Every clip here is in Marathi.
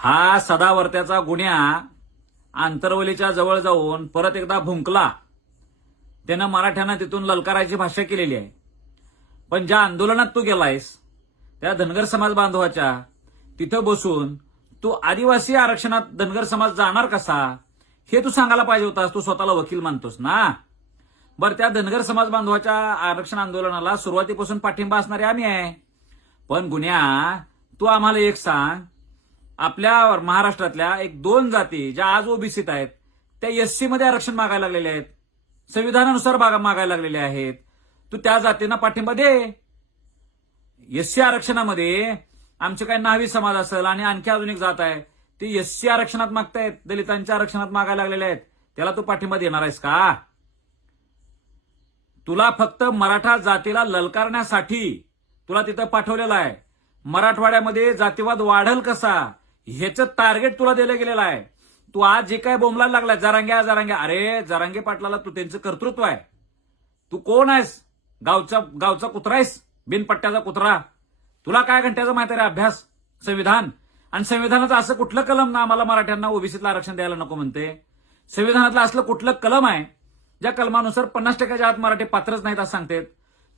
हा सदावर्त्याचा गुन्हा आंतरवलीच्या जवळ जाऊन परत एकदा भुंकला. त्यानं मराठ्यांना तिथून ललकाराची भाषा केलेली आहे. पण ज्या आंदोलनात तू गेलायस त्या धनगर समाज बांधवाच्या तिथं बसून तू आदिवासी आरक्षणात धनगर समाज जाणार कसा हे तू सांगायला पाहिजे होतास. तू स्वतःला वकील मानतोस ना. बरं, त्या धनगर समाज बांधवाच्या आरक्षण आंदोलनाला सुरुवातीपासून पाठिंबा असणारे आम्ही आहे. पण गुन्हा तू आम्हाला एक सांग, आपल्या महाराष्ट्रातल्या एक दोन जाती ज्या आज ओबीसीत आहेत त्या एससी मध्ये आरक्षण मागायला लागलेल्या आहेत, संविधानानुसार मागायला लागलेल्या आहेत. तू त्या जातींना पाठिंबा दे. एससी आरक्षणामध्ये आमचे काही न्हावी समाज असेल आणि आणखी अजून एक जात आहे ते एससी आरक्षणात मागतायत, दलितांच्या आरक्षणात मागायला लागलेले आहेत. त्याला तू पाठिंबा देणार आहेस का? तुला फक्त मराठा जातीला ललकारण्यासाठी तुला तिथं पाठवलेलं आहे. मराठवाड्यामध्ये जातीवाद वाढल कसा ह्याचं टार्गेट तुला दिलं गेलेलं आहे. तू आज जे काय बोंबलायला लागलाय जरांग्या, अरे जरांगे पाटलाला तू त्यांचं कर्तृत्व आहे. तू कोण आहेस? गावचा कुत्रा आहेस, बिनपट्ट्याचा कुत्रा. तुला काय घंट्याचं माहिती रे अभ्यास? संविधान आणि संविधानाचं असं कुठलं कलम ना आम्हाला मराठ्यांना ओबीसीतलं आरक्षण द्यायला नको म्हणते? संविधानातलं असलं कुठलं कलम आहे ज्या कलमानुसार 50% आत मराठी पात्रच नाहीत असं सांगते?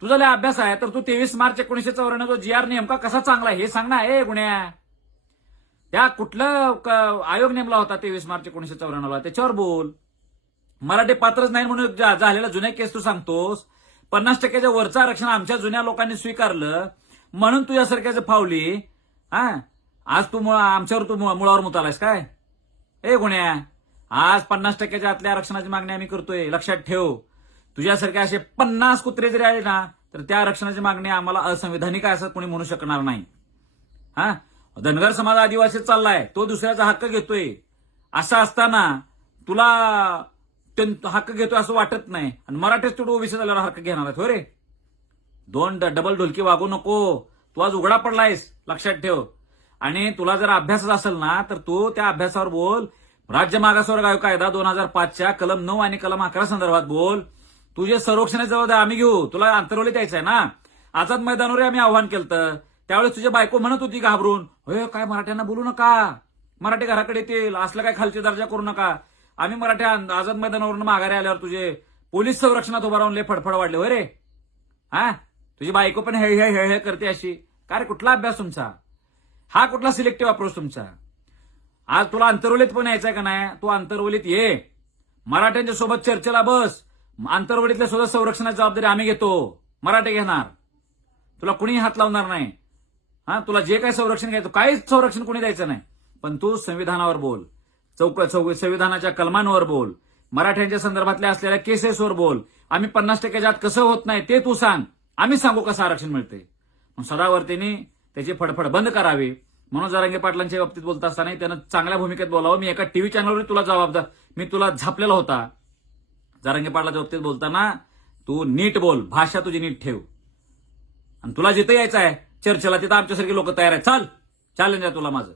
तुझा लय अभ्यास आहे तर तू 23 मार्च 1994 जो GR नेमका कसा चांगला हे सांग ना. ए गुन्ह्या, त्या कुठलं आयोग नेमला होता 23 मार्च 1994 त्याच्यावर बोल. मराठी पात्रच नाही म्हणून झालेला जुन्या केस तू सांगतोस. 50%च्या वरचं आरक्षण आमच्या जुन्या लोकांनी स्वीकारलं म्हणून तुझ्यासारख्याचं फावली. आज तू आमच्यावर तू मुळावर मुतालायस काय? ए गुन्ह्या, आज 50%च्या आतल्या आरक्षणाची मागणी आम्ही करतोय, लक्षात ठेव. तुझ्यासारखे असे 50 कुत्रे जरी आले ना तर त्या आरक्षणाची मागणी आम्हाला असंविधानिक आहे असं कोणी म्हणू शकणार नाही. धनगर समाज आदिवासी चाललाय, तो दुसऱ्याचा हक्क घेतोय. असं असताना तुला हक्क घेतोय असं वाटत नाही आणि मराठीच तुला ओबीसी झाल्यावर हक्क घेणार आहेत हो रे. दोन डबल ढोलकी वागू नको. तू आज उघडा पडलायस, लक्षात ठेव. आणि तुला जर अभ्यासच असेल ना तर तू त्या अभ्यासावर बोल. राज्य मागासवर्ग आयोग कायदा 2005च्या कलम 9 आणि कलम 11 संदर्भात बोल. तुझे संरक्षणाची जबाबदारी आम्ही घेऊ. तुला आंतरवली द्यायचंय ना. आझाद मैदानावर आम्ही आव्हान केलं त्यावेळेस तुझी बायको म्हणत होती घाबरून, होय काय मराठ्यांना बोलू नका, मराठी घराकडे येतील, असलं काय खालची दर्जा करू नका. आम्ही मराठ्या आझाद मैदानावरून माघारी आल्यावर तुझे पोलीस संरक्षणात उभा राहून लय फडफड वाढले होय रे. तुझी बायको पण हे करते अशी. काय रे कुठला अभ्यास तुमचा? हा कुठला सिलेक्टिव्ह अप्रोच तुमचा? आज तुला आंतरवलीत पण यायचंय का नाही? तू आंतरवलीत ये, मराठ्यांच्या सोबत चर्चेला बस. आंतरवलीतल्या सुद्धा संरक्षणाची जबाबदारी आम्ही घेतो, मराठे घेणार. तुला कुणी हात लावणार नाही. तुला जे काही संरक्षण घ्यायचं काहीच संरक्षण कोणी द्यायचं नाही. पण तू संविधानावर बोल, संविधानाच्या कलमांवर बोल, मराठ्यांच्या संदर्भातल्या असलेल्या केसेसवर बोल. आम्ही 50% आत कसं होत नाही ते तू सांग, आम्ही सांगू कसं आरक्षण मिळते. सदावर्तीने त्याची फडफड बंद करावी. म्हणून जरांगे पाटलांच्या बाबतीत बोलत असताना त्यानं चांगल्या भूमिकेत बोलावं. मी एका टीव्ही चॅनलवर तुला जबाबदार मी तुला झापलेला होता. जरांगे पाटलाच्या बाबतीत बोलताना तू नीट बोल, भाषा तुझी नीट ठेव. आणि तुला जिथं यायचं आहे चर्चेला तिथं आमच्यासारखी लोक तयार आहेत. चॅलेंज आहे तुला माझं.